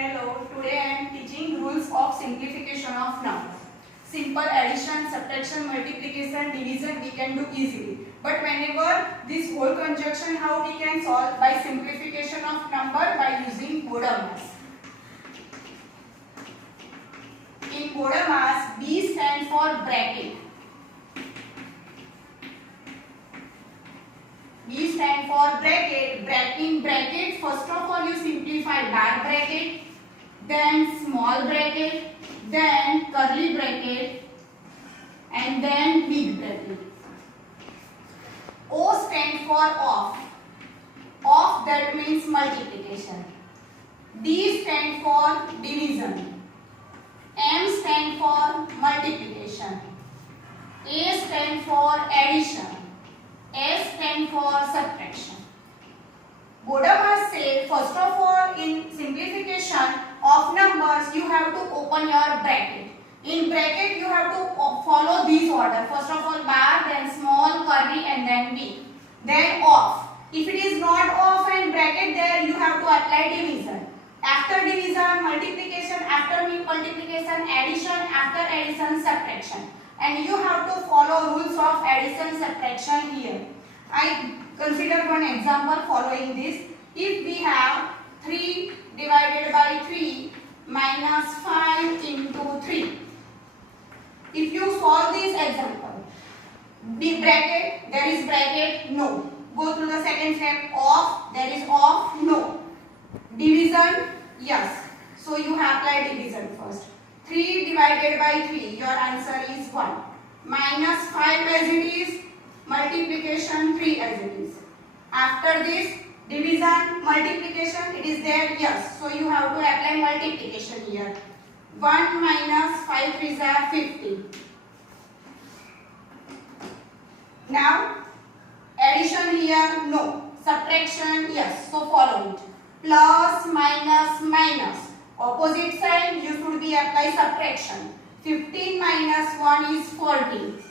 Hello, today I am teaching rules of simplification of number. Simple addition, subtraction, multiplication, division we can do easily. But whenever this whole conjunction, how we can solve? By simplification of number by using Bodemas. In Bodemas, B stands for bracket. B stand for bracket. In bracket, first of all you simplify bar bracket, then small bracket, then curly bracket, and then big bracket. O stand for off. Off, that means multiplication. D stand for division. M stand for multiplication. A stand for addition. S stand for subtraction. Bodemas say, first of all, in simplification of numbers, you have to open your bracket. In bracket, you have to follow this order. First of all, bar, then small, curly, and then big. Then off. If it is not off and bracket, there you have to apply division. After division, multiplication. After multiplication, addition. After addition, subtraction. And you have to follow rules of addition, subtraction here. I consider one example following this. If we have 3 divided by 3 minus 5 into 3. If you solve this example, big bracket, there is bracket, no. Go through the second step, off, there is off, no. Division, yes. So you have applied division first. 3 divided by 3, your answer is 1. Minus 5 as it is, multiplication 3 as it is. After this, division, multiplication, it is there, yes. So you have to apply multiplication here. 1 minus 5 3s are 50. Now, addition here, no. Subtraction, yes. So follow it. Plus, minus, minus. Opposite side, you should be apply subtraction. 15 minus 1 is 14.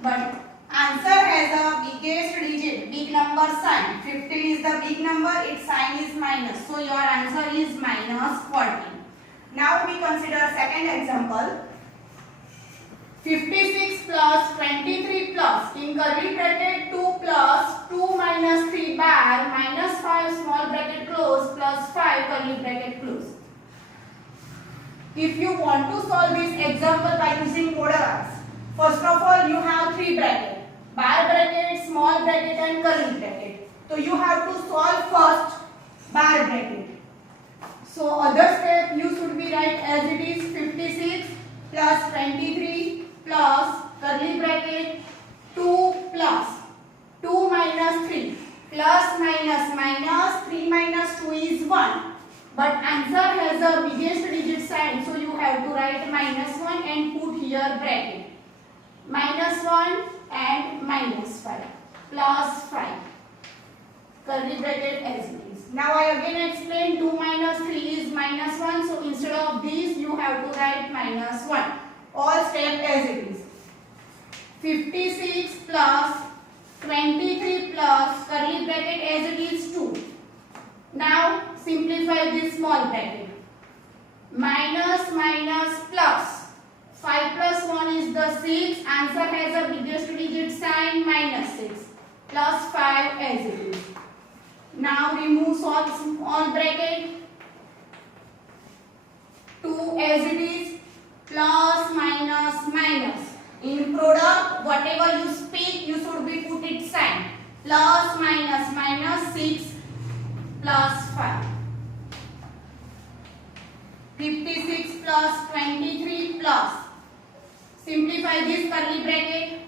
But answer has a biggest digit, big number sign. 15 is the big number, its sign is minus. So your answer is minus 14. Now we consider second example. 56 plus 23 plus, in curly bracket 2 plus 2 minus 3 bar minus 5 small bracket close plus 5 curly bracket close. If you want to solve this example by using Bodemas, first of all you have 3 brackets, bar bracket, small bracket and curly bracket. So you have to solve first bar bracket. So other step you should be write as it is 56 plus 23 plus curly bracket 2 plus 2 minus 3 plus minus minus 3 minus 2 is 1. But answer has a biggest digit sign, so you have to write minus 1 and put here bracket. Minus 1 and minus 5 plus 5. Curly bracket as it is. Now I again explain 2 minus 3 is minus 1, so instead of this you have to write minus 1. All step as it is. 56 plus 23 plus curly bracket as it is 2. Now simplify this small bracket. Minus minus plus. 5 plus 1 is the 6. Answer has a biggest digit sign minus 6. Plus 5 as it is. Now remove small bracket. 2 as it is. Plus minus minus. In product, whatever you speak, you should be put its sign. Plus minus minus 6 plus 5. 56 plus 23 plus. Simplify this curly bracket.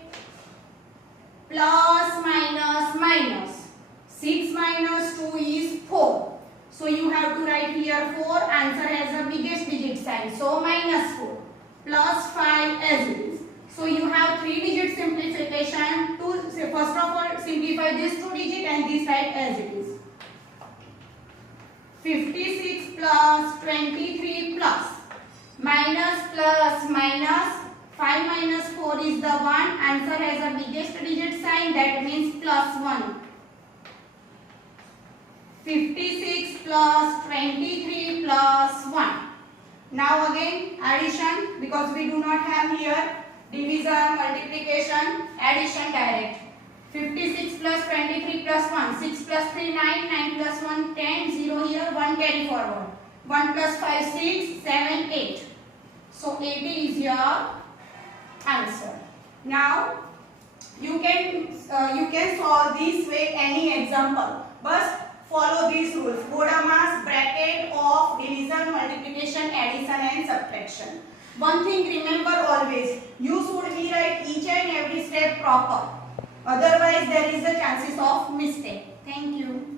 Plus minus minus. 6 minus 2 is 4. So you have to write here 4. Answer has a biggest digit sign. So minus 4. Plus 5 as it is. So you have 3 digit simplification. First of all simplify this 2 digit and this side as it is. 56 plus 23 plus. Minus plus minus. 5 minus 4 is the 1. Answer has a biggest digit sign, that means plus 1. 56 plus 23 plus plus 1. Now again addition, because we do not have here division, multiplication, addition direct. 56 plus 23 plus 1, 6 plus 3 9, 9 plus 1 10, 0 here, 1 carry forward. 1 plus 5 6, 7 8. So 80 is your answer. Now you can solve this way any example, but follow these rules: Bodamas, bracket, of, division, multiplication, addition and subtraction. One thing remember always, you should rewrite each and every step proper, otherwise there is a chances of mistake. Thank you.